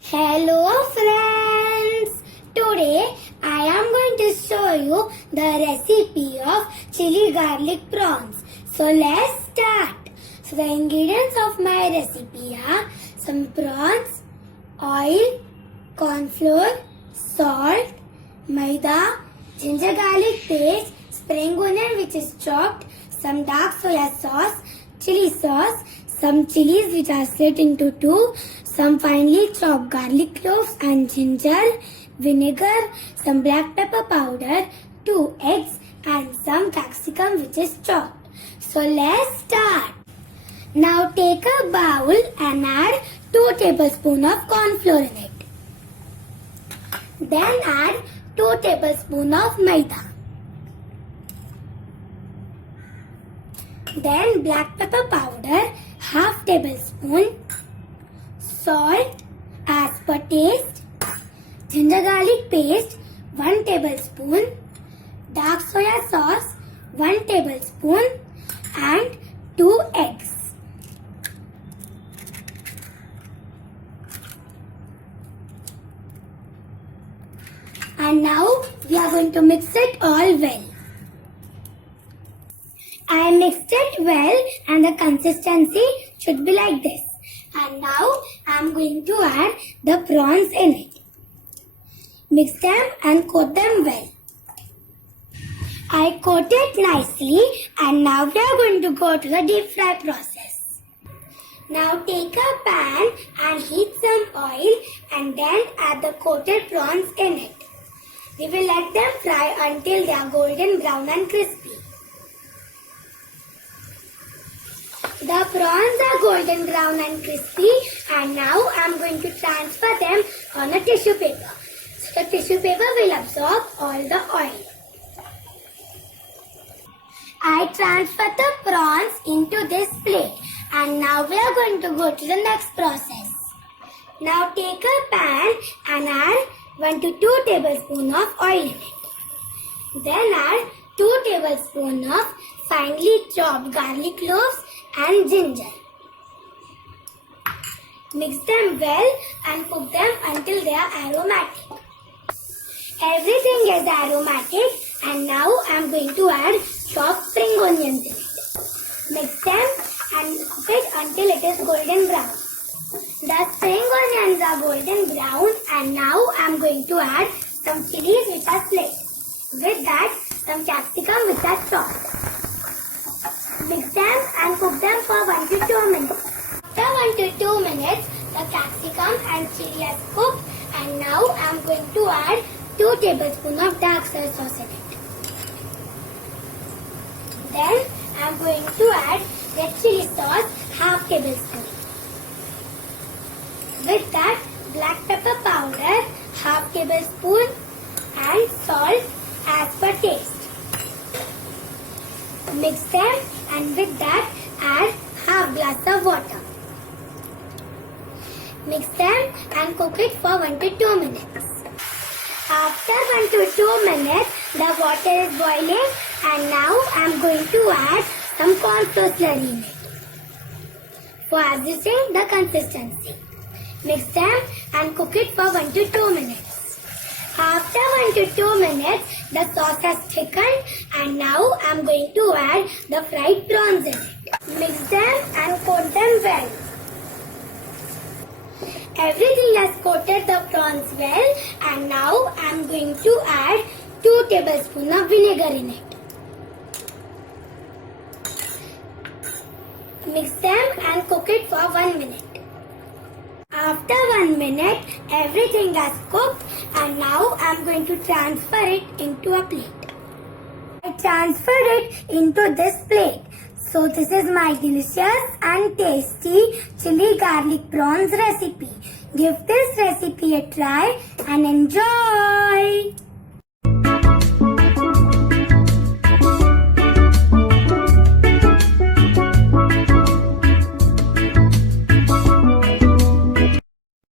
Hello friends! Today I am going to show you the recipe of chili garlic prawns. So let's start. So the ingredients of my recipe are some prawns, oil, corn flour, salt, maida, ginger garlic paste, spring onion which is chopped, some dark soya sauce, chili sauce, some chilies which are split into two, some finely chopped garlic cloves and ginger, vinegar, some black pepper powder, 2 eggs and some capsicum which is chopped. So let's start. Now take a bowl and add 2 tablespoons of corn flour in it. Then add 2 tablespoons of maida. Then black pepper powder, half tablespoon, salt as per taste, ginger garlic paste 1 tablespoon, dark soya sauce 1 tablespoon and 2 eggs. And now we are going to mix it all well. I mixed it well and the consistency should be like this. And now I am going to add the prawns in it. Mix them and coat them well. I coated nicely and now we are going to go to the deep fry process. Now take a pan and heat some oil and then add the coated prawns in it. We will let them fry until they are golden brown and crispy. The prawns are golden brown and crispy and now I am going to transfer them on a tissue paper. So the tissue paper will absorb all the oil. I transfer the prawns into this plate and now we are going to go to the next process. Now take a pan and add 1 to 2 tablespoons of oil in it. Then add 2 tablespoons of finely chopped garlic cloves and ginger. Mix them well and cook them until they are aromatic. Everything is aromatic and now I am going to add chopped spring onions in it. Mix them and cook it until it is golden brown. The spring onions are golden brown and now I am going to add some chilies which are split. With that, some capsicum which are chopped. Mix them and cook them for 1 to 2 minutes. After 1 to 2 minutes, the capsicum and chili has cooked and now I am going to add 2 tablespoons of dark soy sauce in it. Then I am going to add red chili sauce, half tablespoon. With that, black pepper powder, half tablespoon and salt as per taste. Mix them and with that add half glass of water. Mix them and cook it for 1 to 2 minutes. After 1 to 2 minutes, the water is boiling and now I am going to add some corn flour slurry in it for adjusting the consistency. Mix them and cook it for 1 to 2 minutes. After 1 to 2 minutes, the sauce has thickened and now I am going to add the fried prawns in it. Mix them and coat them well. Everything has coated the prawns well and now I am going to add 2 tablespoons of vinegar in it. Mix them and cook it for 1 minute. After 1 minute, everything has cooked and now I am going to transfer it into a plate. I transferred it into this plate. So this is my delicious and tasty chili garlic prawns recipe. Give this recipe a try and enjoy.